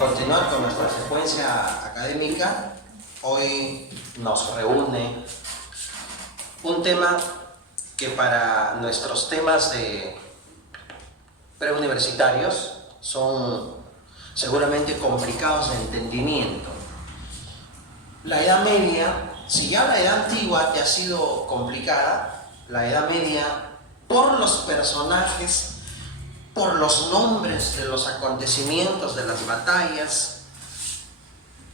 continuar con nuestra secuencia académica, hoy nos reúne un tema que para nuestros temas de preuniversitarios son seguramente complicados de entendimiento. La Edad Media, si ya la Edad Antigua te ha sido complicada, la Edad Media, por los personajes, por los nombres de los acontecimientos, de las batallas,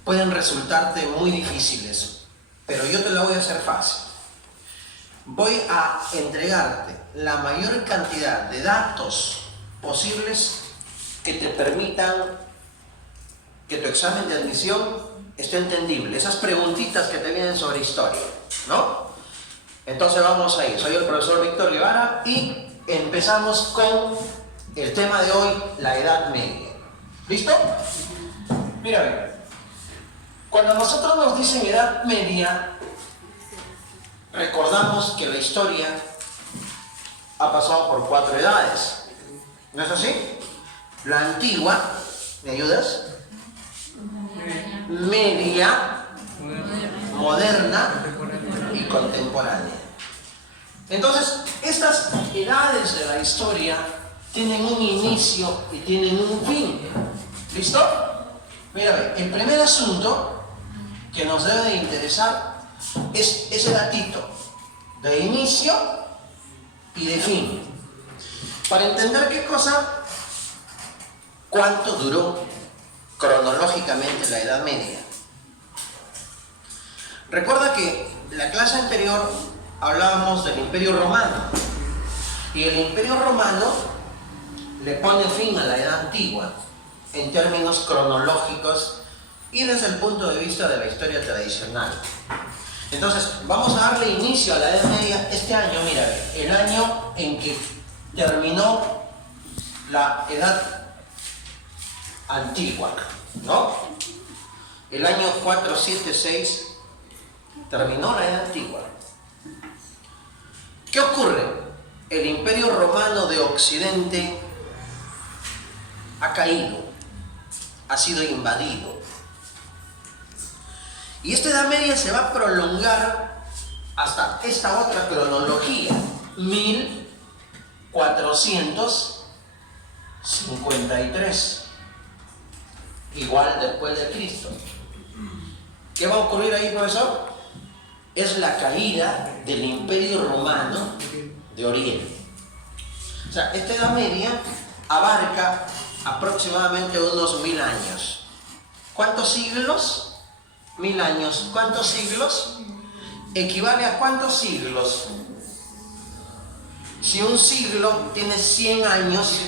pueden resultarte muy difíciles, pero yo te la voy a hacer fácil. Voy a entregarte la mayor cantidad de datos posibles que te permitan que tu examen de admisión esté entendible. Esas preguntitas que te vienen sobre historia, ¿no? Entonces vamos a ir. Soy el profesor Víctor Guevara y empezamos con el tema de hoy, la Edad Media. ¿Listo? Mira, bien. Cuando nosotros nos dicen Edad Media, recordamos que la historia ha pasado por 4 edades. ¿No es así? La antigua, ¿me ayudas? Media, moderna y contemporánea. Entonces, estas edades de la historia tienen un inicio y tienen un fin. ¿Listo? Mira, el primer asunto que nos debe de interesar es ese datito de inicio y de fin. Para entender qué cosa, cuánto duró cronológicamente la Edad Media. Recuerda que en la clase anterior hablábamos del Imperio Romano y el Imperio Romano le pone fin a la Edad Antigua en términos cronológicos y desde el punto de vista de la historia tradicional. Entonces, vamos a darle inicio a la Edad Media este año, mira, el año en que terminó la Edad Antigua, ¿no? El año 476 terminó la Edad Antigua. ¿Qué ocurre? El Imperio Romano de Occidente ha caído, ha sido invadido. Y esta Edad Media se va a prolongar hasta esta otra cronología, 1453, igual después de Cristo. ¿Qué va a ocurrir ahí, profesor? Es la caída del Imperio Romano de Oriente. O sea, esta Edad Media abarca aproximadamente unos 1000 años. ¿Cuántos siglos? 1000 años. ¿Cuántos siglos? ¿Equivale a cuántos siglos? Si un siglo tiene 100 años,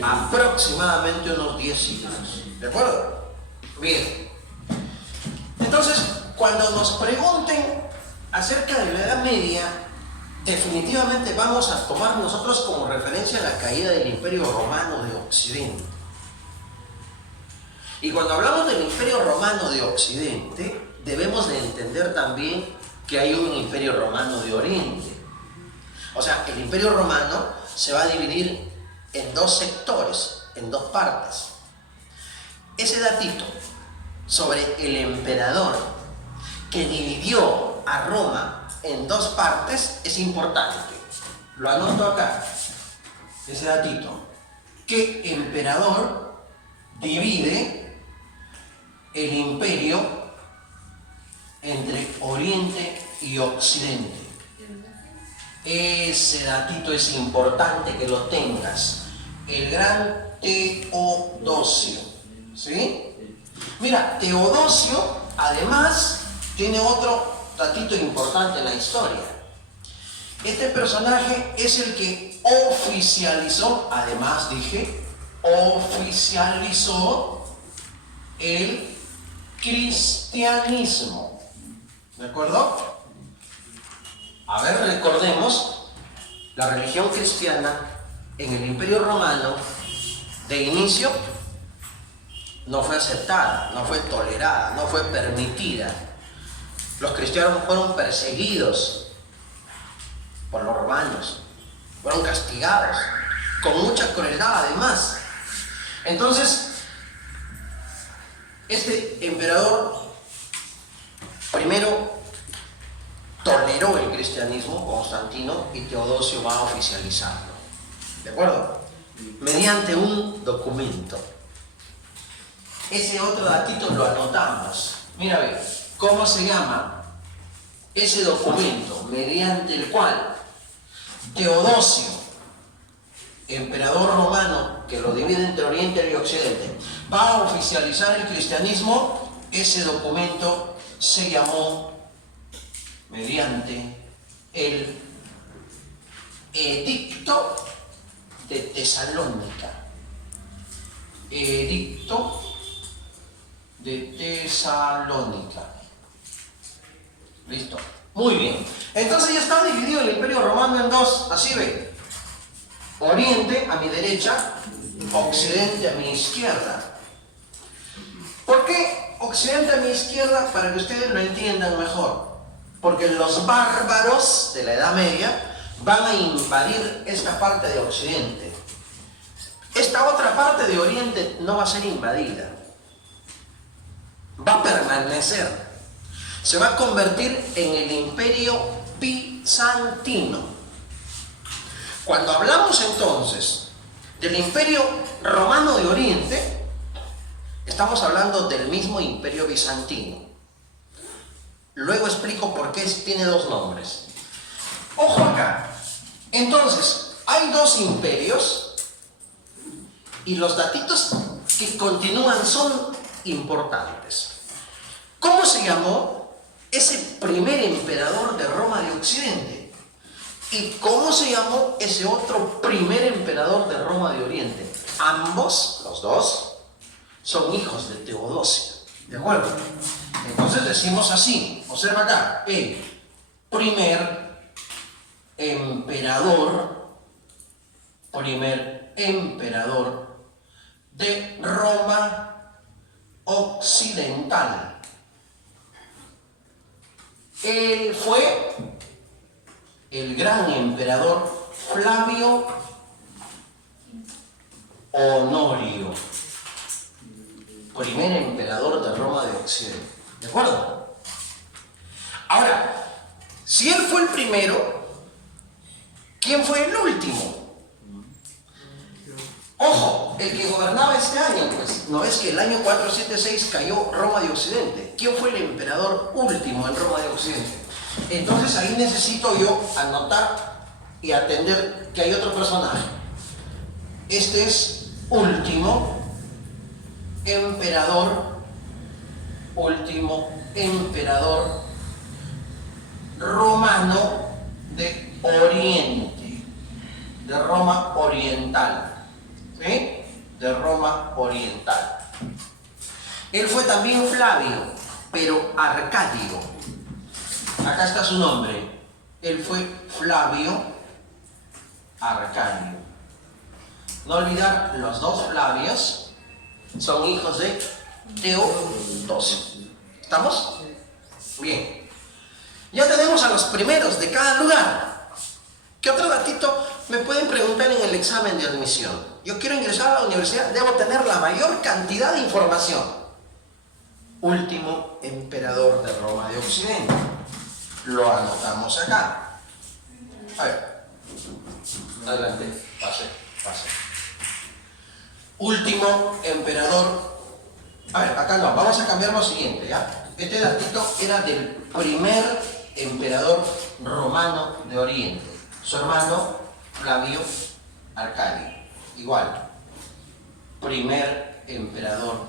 aproximadamente unos 10 siglos. ¿De acuerdo? Bien. Entonces, cuando nos pregunten acerca de la Edad Media, definitivamente vamos a tomar nosotros como referencia la caída del Imperio Romano de Occidente. Y cuando hablamos del Imperio Romano de Occidente, debemos de entender también que hay un Imperio Romano de Oriente. O sea, el Imperio Romano se va a dividir en 2 sectores, en 2 partes. Ese datito sobre el emperador que dividió a Roma en 2 partes es importante. Lo anoto acá, ese datito. ¿Qué emperador divide el imperio entre Oriente y Occidente? Ese datito es importante que lo tengas. El gran Teodosio, ¿sí? Mira, Teodosio además tiene otro datito importante en la historia. Este personaje es el que oficializó, además dije, oficializó el cristianismo. ¿De acuerdo? A ver, recordemos, la religión cristiana en el Imperio Romano de inicio no fue aceptada, no fue tolerada, no fue permitida. Los cristianos fueron perseguidos por los romanos, fueron castigados con mucha crueldad además. Entonces, Este emperador primero toleró el cristianismo, Constantino, y Teodosio va a oficializarlo. ¿De acuerdo? Mediante un documento. Ese otro datito lo anotamos. Mira, ve, ¿cómo se llama ese documento mediante el cual Teodosio, emperador romano, que lo divide entre Oriente y Occidente, va a oficializar el cristianismo? Ese documento se llamó, mediante el Edicto de Tesalónica. Edicto de Tesalónica. Listo. Muy bien. Entonces ya está dividido el Imperio Romano en dos. Así ve. Oriente a mi derecha, Occidente a mi izquierda. ¿Por qué Occidente a mi izquierda? Para que ustedes lo entiendan mejor. Porque los bárbaros de la Edad Media van a invadir esta parte de Occidente. Esta otra parte de Oriente no va a ser invadida. Va a permanecer. Se va a convertir en el Imperio Bizantino. Cuando hablamos entonces del Imperio Romano de Oriente, estamos hablando del mismo Imperio Bizantino. Luego explico por qué tiene dos nombres. Ojo acá. Entonces, hay dos imperios y los datitos que continúan son importantes. ¿Cómo se llamó ese primer emperador de Roma de Occidente? ¿Y cómo se llamó ese otro primer emperador de Roma de Oriente? Ambos, los dos, son hijos de Teodosio. ¿De acuerdo? Entonces decimos así, observa acá, el primer emperador de Roma occidental. Él fue el gran emperador Flavio Honorio, primer emperador de Roma de Occidente. ¿De acuerdo? Ahora, si él fue el primero, ¿quién fue el último? Ojo, el que gobernaba este año, pues, ¿no es que el año 476 cayó Roma de Occidente? ¿Quién fue el emperador último en Roma de Occidente? Entonces ahí necesito yo anotar y atender que hay otro personaje. Este es último emperador romano de Oriente, de Roma oriental. ¿Sí? De Roma oriental. Él fue también Flavio, pero Arcadio. Acá está su nombre. Él fue Flavio Arcadio. No olvidar, los dos Flavios son hijos de Teodosio. ¿Estamos? Bien. Ya tenemos a los primeros de cada lugar. ¿Qué otro datito me pueden preguntar en el examen de admisión? Yo quiero ingresar a la universidad, debo tener la mayor cantidad de información. Último emperador de Roma de Occidente. Lo anotamos acá. A ver. Adelante. Pase. Último emperador. A ver, acá no. Vamos a cambiar lo siguiente, ¿ya? Este datito era del primer emperador romano de Oriente. Su hermano Flavio Arcadio. Igual, primer emperador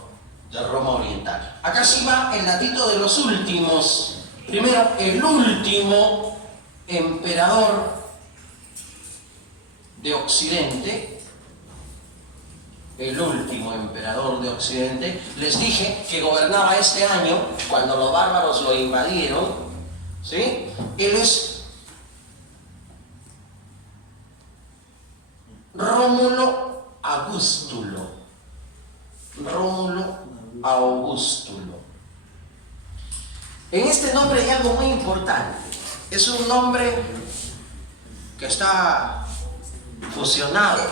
de Roma oriental. Acá sí va el datito de los últimos. Primero, el último emperador de Occidente. El último emperador de Occidente. Les dije que gobernaba este año, cuando los bárbaros lo invadieron. ¿Sí? Él es Rómulo Augustulo. En este nombre hay algo muy importante. Es un nombre que está fusionado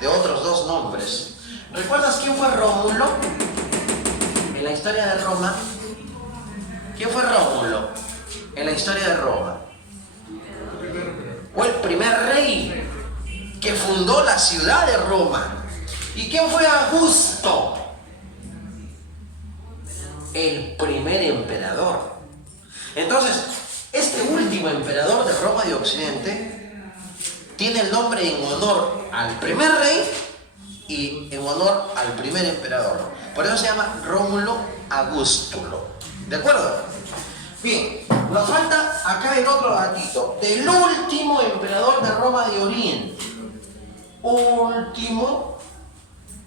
de otros dos nombres. ¿Recuerdas quién fue Rómulo? En la historia historia de Roma? ¿Quién fue Rómulo en la historia de Roma? Fue el primer rey que fundó la ciudad de Roma. ¿Y quién fue Augusto? El primer emperador. Entonces, este último emperador de Roma de Occidente tiene el nombre en honor al primer rey y en honor al primer emperador. Por eso se llama Rómulo Augustulo. ¿De acuerdo? Bien, nos falta acá el otro datito del último emperador de Roma de Oriente. Último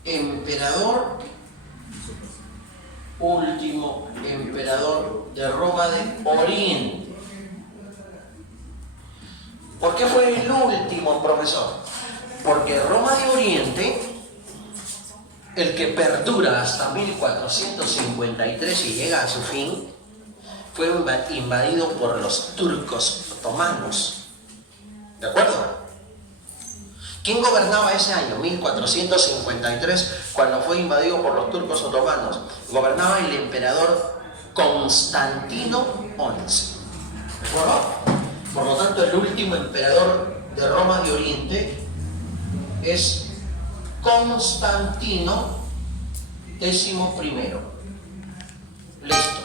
emperador de Roma de Oriente. ¿Por qué fue el último, profesor? Porque Roma de Oriente, el que perdura hasta 1453 y llega a su fin, fue invadido por los turcos otomanos. ¿De acuerdo? ¿Quién gobernaba ese año, 1453, cuando fue invadido por los turcos otomanos? Gobernaba el emperador Constantino XI. ¿De acuerdo? Por lo tanto, el último emperador de Roma de Oriente es Constantino XI. Listo.